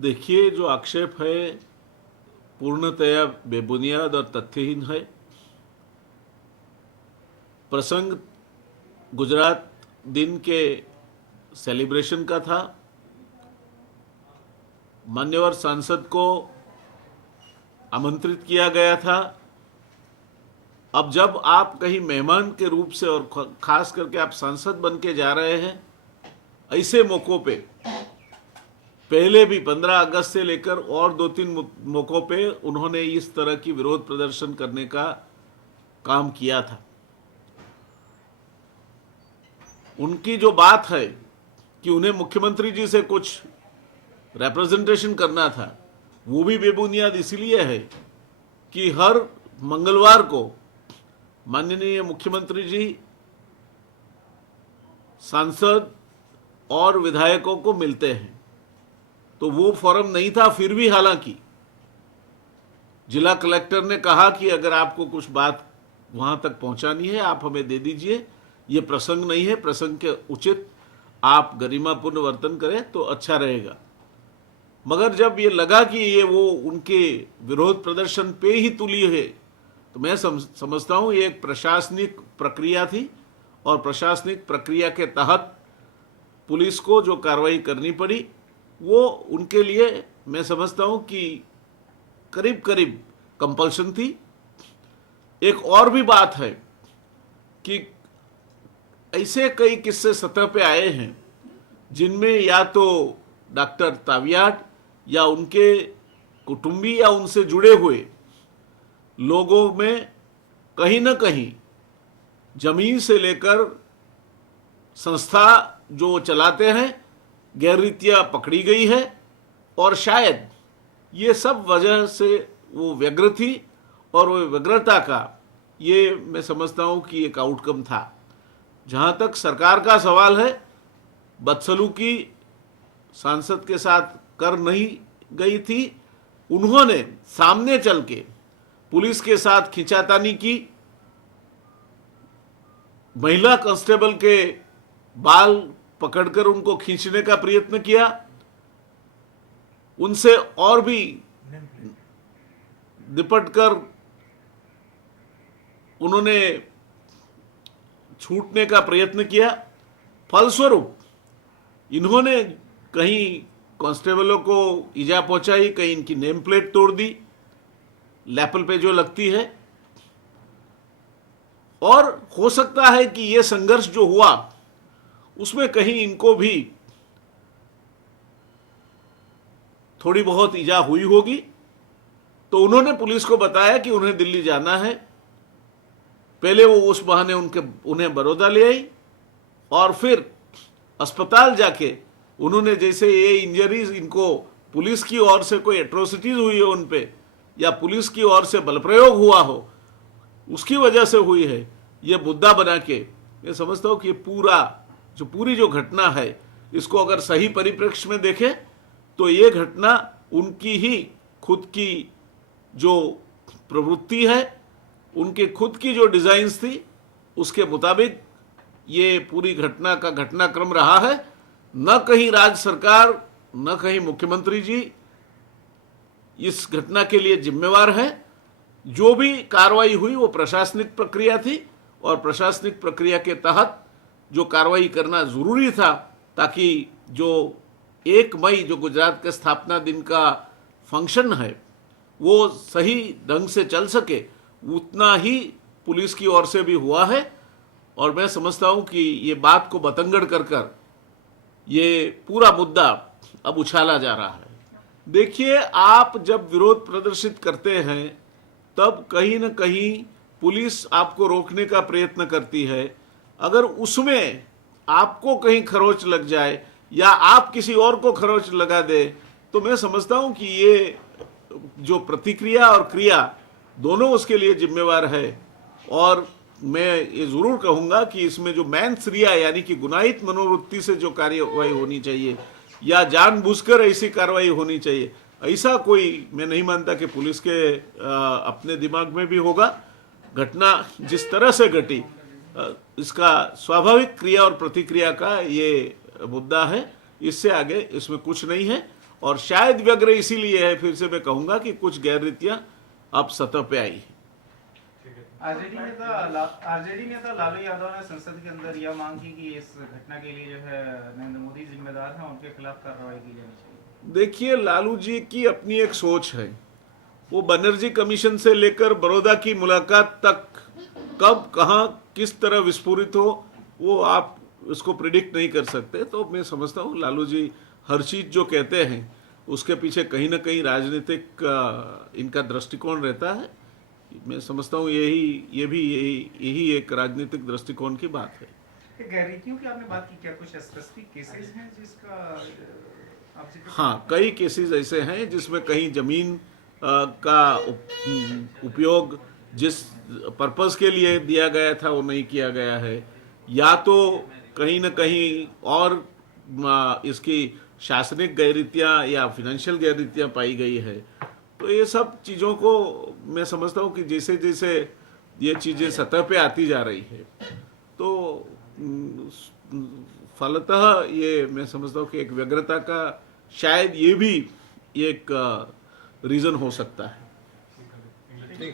देखिए, जो आक्षेप है पूर्णतया बेबुनियाद और तथ्यहीन है। प्रसंग गुजरात दिन के सेलिब्रेशन का था। मान्यवर सांसद को आमंत्रित किया गया था। अब जब आप कहीं मेहमान के रूप से और खास करके आप सांसद बन के जा रहे हैं, ऐसे मौक़ों पे पहले भी 15 अगस्त से लेकर और 2-3 मौक़ों पे उन्होंने इस तरह की विरोध प्रदर्शन करने का काम किया था। उनकी जो बात है कि उन्हें मुख्यमंत्री जी से कुछ रिप्रेजेंटेशन करना था, वो भी बेबुनियाद इसलिए है कि हर मंगलवार को माननीय मुख्यमंत्री जी सांसद और विधायकों को मिलते हैं, तो वो फोरम नहीं था। फिर भी हालांकि जिला कलेक्टर ने कहा कि अगर आपको कुछ बात वहां तक पहुंचानी है आप हमें दे दीजिए, ये प्रसंग नहीं है, प्रसंग के उचित आप गरिमापूर्ण वर्तन करें तो अच्छा रहेगा। मगर जब ये लगा कि ये वो उनके विरोध प्रदर्शन पे ही तुली है, तो मैं समझता हूँ ये एक प्रशासनिक प्रक्रिया थी और प्रशासनिक प्रक्रिया के तहत पुलिस को जो कार्रवाई करनी पड़ी वो उनके लिए मैं समझता हूँ कि करीब करीब कंपल्शन थी। एक और भी बात है कि ऐसे कई किस्से सतह पे आए हैं जिनमें या तो डॉक्टर तावियाड या उनके कुटुंबी या उनसे जुड़े हुए लोगों में कहीं ना कहीं जमीन से लेकर संस्था जो चलाते हैं गैररीतियां पकड़ी गई है, और शायद ये सब वजह से वो व्यग्र थी और वो व्यग्रता का ये मैं समझता हूँ कि एक आउटकम था। जहाँ तक सरकार का सवाल है, बदसलूकी सांसद के साथ कर नहीं गई थी। उन्होंने सामने चल के पुलिस के साथ खींचातानी की, महिला कांस्टेबल के बाल पकड़कर उनको खींचने का प्रयत्न किया, उनसे और भी निपटकर उन्होंने छूटने का प्रयत्न किया। फलस्वरूप इन्होंने कहीं कांस्टेबलों को इजा पहुंचाई, कहीं इनकी नेम प्लेट तोड़ दी, लैपल पे जो लगती है। और हो सकता है कि यह संघर्ष जो हुआ उसमें कहीं इनको भी थोड़ी बहुत इजा हुई होगी, तो उन्होंने पुलिस को बताया कि उन्हें दिल्ली जाना है। पहले वो उस बहाने उन्हें बड़ौदा ले आई और फिर अस्पताल जाके उन्होंने जैसे ये इंजरीज इनको पुलिस की ओर से कोई एट्रोसिटीज हुई है उन पे या पुलिस की ओर से बल प्रयोग हुआ हो, उसकी वजह से हुई है, ये मुद्दा बना के मैं समझता हूँ कि पूरी जो घटना है इसको अगर सही परिप्रेक्ष्य में देखें तो ये घटना उनकी ही खुद की जो प्रवृत्ति है, उनके खुद की जो डिजाइन्स थी उसके मुताबिक ये पूरी घटना का घटनाक्रम रहा है। न कहीं राज्य सरकार न कहीं मुख्यमंत्री जी इस घटना के लिए जिम्मेवार है। जो भी कार्रवाई हुई वो प्रशासनिक प्रक्रिया थी और प्रशासनिक प्रक्रिया के तहत जो कार्रवाई करना जरूरी था ताकि जो 1 मई जो गुजरात के स्थापना दिन का फंक्शन है वो सही ढंग से चल सके, उतना ही पुलिस की ओर से भी हुआ है। और मैं समझता हूं कि ये बात को बतंगड़ कर ये पूरा मुद्दा अब उछाला जा रहा है। देखिए, आप जब विरोध प्रदर्शित करते हैं तब कहीं न कहीं पुलिस आपको रोकने का प्रयत्न करती है। अगर उसमें आपको कहीं खरोच लग जाए या आप किसी और को खरोच लगा दे, तो मैं समझता हूं कि ये जो प्रतिक्रिया और क्रिया दोनों उसके लिए जिम्मेवार है। और मैं ये जरूर कहूंगा कि इसमें जो मैंस रिया यानी कि गुनाहित मनोवृत्ति से जो कार्यवाही होनी चाहिए या जानबूझकर ऐसी कार्रवाई होनी चाहिए, ऐसा कोई मैं नहीं मानता कि पुलिस के अपने दिमाग में भी होगा। घटना जिस तरह से घटी इसका स्वाभाविक क्रिया और प्रतिक्रिया का ये मुद्दा है, इससे आगे इसमें कुछ नहीं है। और शायद व्यग्र इसीलिए है, फिर से मैं कहूंगा कि कुछ गैर रीतियां अब सतह पे आई है। आरजेडी नेता लालू यादव ने संसद के अंदर यह मांग की कि इस घटना के लिए जो है नरेंद्र मोदी जिम्मेदार हैं, उनके खिलाफ कार्रवाई की जानी चाहिए। देखिए, लालू जी की अपनी एक सोच है। वो बनर्जी कमीशन से लेकर बड़ौदा की मुलाकात तक कब कहां किस तरह विस्फोरित हो, वो आप उसको प्रिडिक्ट नहीं कर सकते। तो मैं समझता हूँ लालू जी हर चीज जो कहते हैं उसके पीछे कहीं ना कहीं राजनीतिक इनका दृष्टिकोण रहता है। मैं समझता हूँ यही एक राजनीतिक दृष्टिकोण की बात है। गैररीतियों की आपने बात की, क्या कुछ स्पेसिफिक केसेस हैं जिसका आप जिक्र हाँ, कई केसेस ऐसे हैं जिसमें कहीं जमीन का उपयोग जिस पर्पस के लिए दिया गया था वो नहीं किया गया है, या तो कहीं ना कहीं और इसकी शासनिक गैररीतियां या फिनेंशियल गैररीतियां पाई गई है। तो ये सब चीज़ों को मैं समझता हूँ कि जैसे जैसे ये चीज़ें सतह पे आती जा रही है तो फलतः ये मैं समझता हूँ कि एक व्यग्रता का शायद ये भी एक रीज़न हो सकता है।